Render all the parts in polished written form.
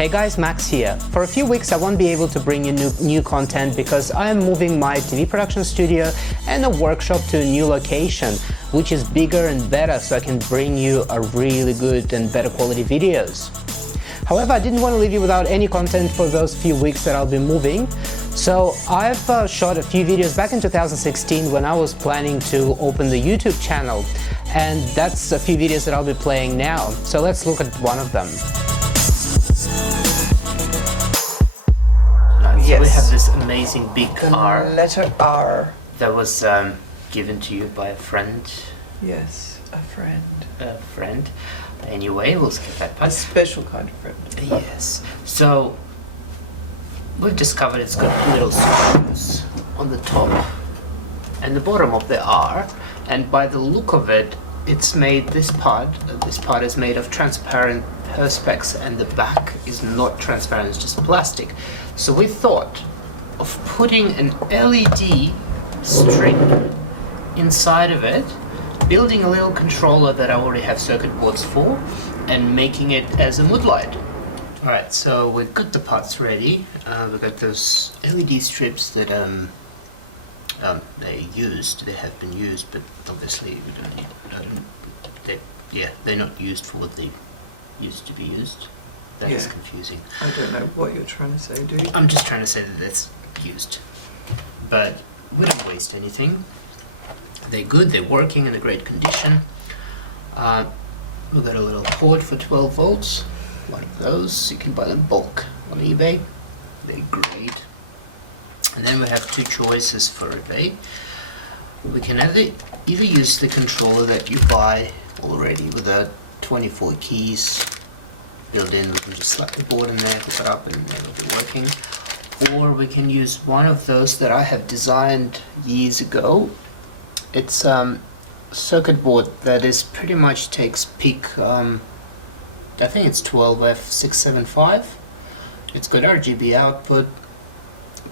Hey guys, Max here. For a few weeks I won't be able to bring you new content because I am moving my TV production studio and a workshop to a new location, which is bigger and better, so I can bring you a really good and better quality videos. However, I didn't want to leave you without any content for those few weeks that I'll be moving. So I've shot a few videos back in 2016 when I was planning to open the YouTube channel, and that's a few videos that I'll be playing now. So let's look at one of them. So we have this amazing big R. Letter R. That was given to you by a friend. Yes, a friend. A friend. Anyway, we'll skip that part. A special kind of friend. Yes. So we've discovered it's got little screws on the top and the bottom of the R, and by the look of it, it's made this part is made of transparent Perspex, and the back is not transparent, it's just plastic. So we thought of putting an LED strip inside of it, building a little controller that I already have circuit boards for, and making it as a mood light. Alright, so we've got the parts ready. We've got those LED strips that they have been used, but obviously we don't need, they're not used for what they used to be used. That is confusing. I don't know what you're trying to say, do you? I'm just trying to say that that's used. But we don't waste anything. They're good, they're working in a great condition. We've got a little cord for 12 volts. One of those, you can buy them bulk on eBay. They're great. And then we have two choices for eBay. We can either use the controller that you buy already with the 24 keys built in. We can just slap the board in there, hook it up, and it'll be working. Or we can use one of those that I have designed years ago. It's circuit board that is pretty much takes peak, I think it's 12F675. It's got RGB output,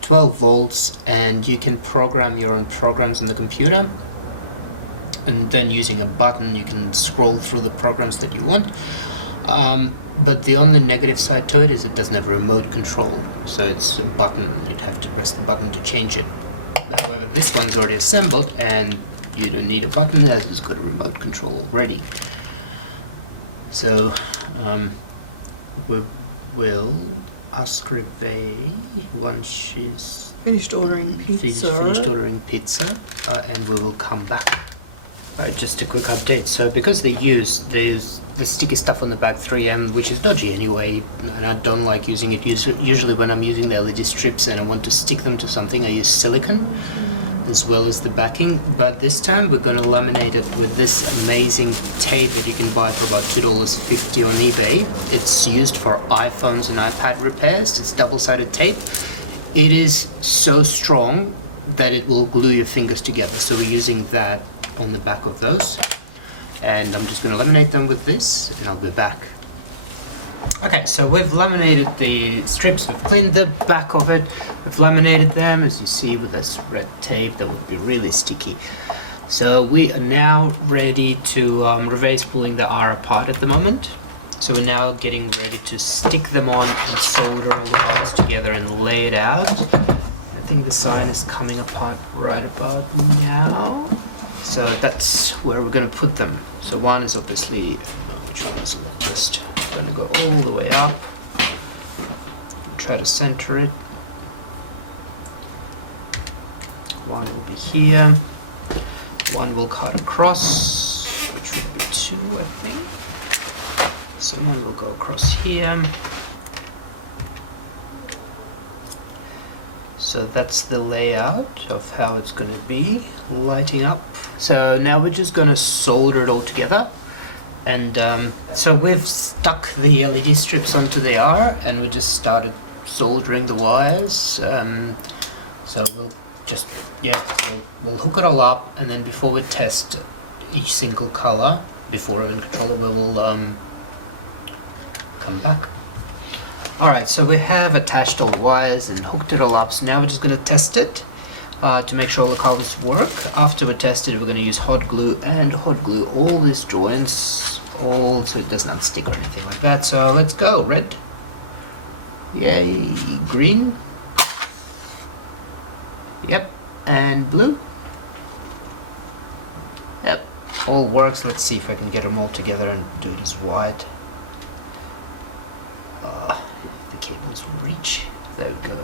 12 volts, and you can program your own programs on the computer, and then using a button you can scroll through the programs that you want. But the only negative side to it is it doesn't have a remote control, so it's a button, you'd have to press the button to change it. However, this one's already assembled and you don't need a button as it's got a remote control already. So we will ask Reve once she's Finished ordering pizza. Finished ordering pizza, and we will come back. Alright, just a quick update. So because they use the sticky stuff on the back 3M, which is dodgy anyway, and I don't like using it. Usually when I'm using the LED strips and I want to stick them to something, I use silicone as well as the backing. But this time we're going to laminate it with this amazing tape that you can buy for about $2.50 on eBay. It's used for iPhones and iPad repairs. It's double-sided tape. It is so strong that it will glue your fingers together. So we're using that on the back of those, and I'm just going to laminate them with this, and I'll be back. Okay, so we've laminated the strips, we've cleaned the back of it, we've laminated them, as you see with this red tape that would be really sticky. So we are now ready to, Reve's pulling the R apart at the moment, so we're now getting ready to stick them on and solder all the parts together and lay it out. I think the sign is coming apart right about now. So that's where we're going to put them. So one is obviously, which one is the longest? I'm going to go all the way up, try to center it. One will be here, one will cut across, which would be 2, I think. So one will go across here. So that's the layout of how it's going to be lighting up. So now we're just going to solder it all together, and so we've stuck the LED strips onto the R, and we just started soldering the wires. So we'll just we'll hook it all up, and then before we test each single color before having controller, we will come back. Alright, so we have attached all the wires and hooked it all up, so now we're just going to test it to make sure all the colors work. After we test it, we're going to use hot glue and hot glue all these joints, all so it does not stick or anything like that. So let's go, red. Yay, green. Yep, and blue. Yep, all works. Let's see if I can get them all together and do it as white. The cables will reach. There we go.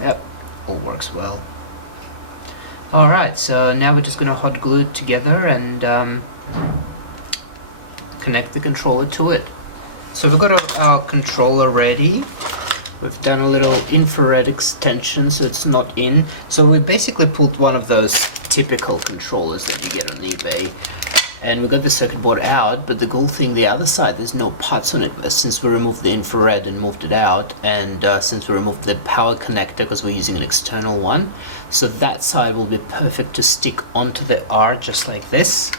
Yep, all works well. Alright, so now we're just going to hot glue it together and connect the controller to it. So we've got our controller ready. We've done a little infrared extension so it's not in. So we basically pulled one of those typical controllers that you get on eBay. And we got the circuit board out, but the cool thing, the other side, there's no parts on it since we removed the infrared and moved it out, and since we removed the power connector because we're using an external one. So that side will be perfect to stick onto the R just like this,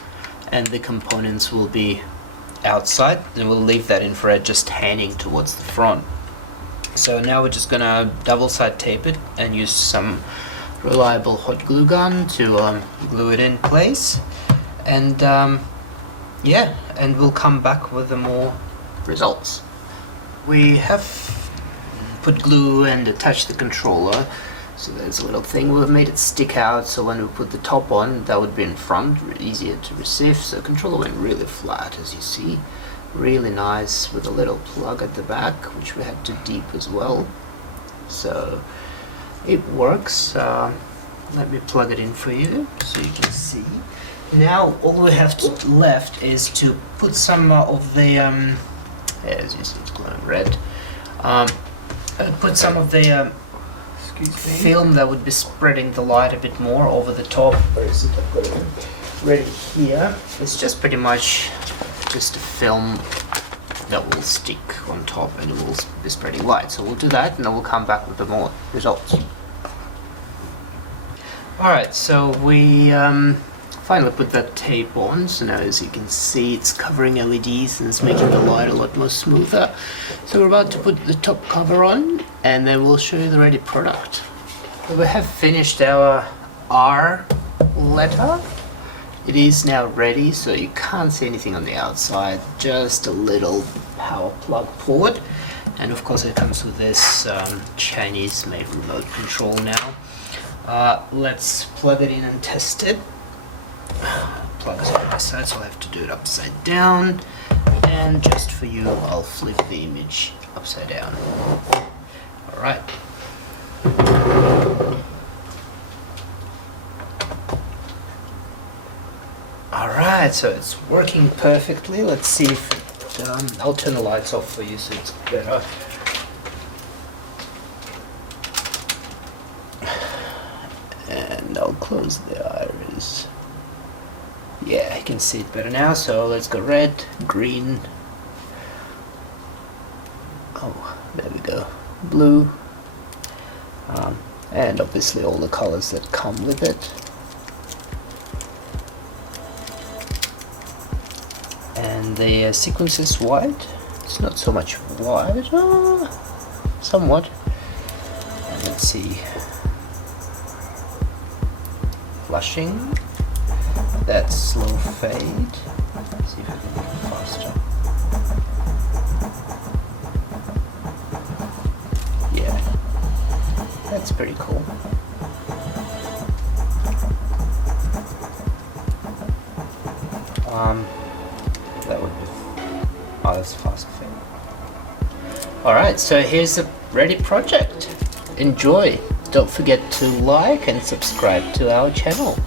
and the components will be outside, and we'll leave that infrared just hanging towards the front. So now we're just gonna double side tape it and use some reliable hot glue gun to glue it in place. And yeah, and we'll come back with the more results. We have put glue and attached the controller, so there's a little thing. We've made it stick out, so when we put the top on, that would be in front, easier to receive. So the controller went really flat, as you see, really nice, with a little plug at the back, which we had to deep as well. So it works. Let me plug it in for you so you can see. Now all we have left is to put some of the as you see, it's glowing red. Put some of the film that would be spreading the light a bit more over the top. Where is it? I've got it ready here. It's just pretty much just a film that will stick on top and it will be spreading light. So we'll do that and then we'll come back with the more results. Alright, so we finally put that tape on, so now as you can see it's covering LEDs and it's making the light a lot more smoother. So we're about to put the top cover on and then we'll show you the ready product. So we have finished our R letter. It is now ready, so you can't see anything on the outside, just a little power plug port. And of course it comes with this Chinese made remote control now. Let's plug it in and test it. Plug is on my side, so I'll have to do it upside down. And just for you, I'll flip the image upside down. Alright. Alright, so it's working perfectly. Let's see if it, I'll turn the lights off for you so it's better. And I'll close the iris. Yeah, you can see it better now, so let's go red, green, oh, there we go, blue, and obviously all the colors that come with it. And the sequence is white. It's not so much white, somewhat. And let's see, flushing. That's slow fade. Let's see if I can make it faster. Yeah, that's pretty cool. That would be. Oh, that's fast fade. Alright, so here's the ready project. Enjoy. Don't forget to like and subscribe to our channel.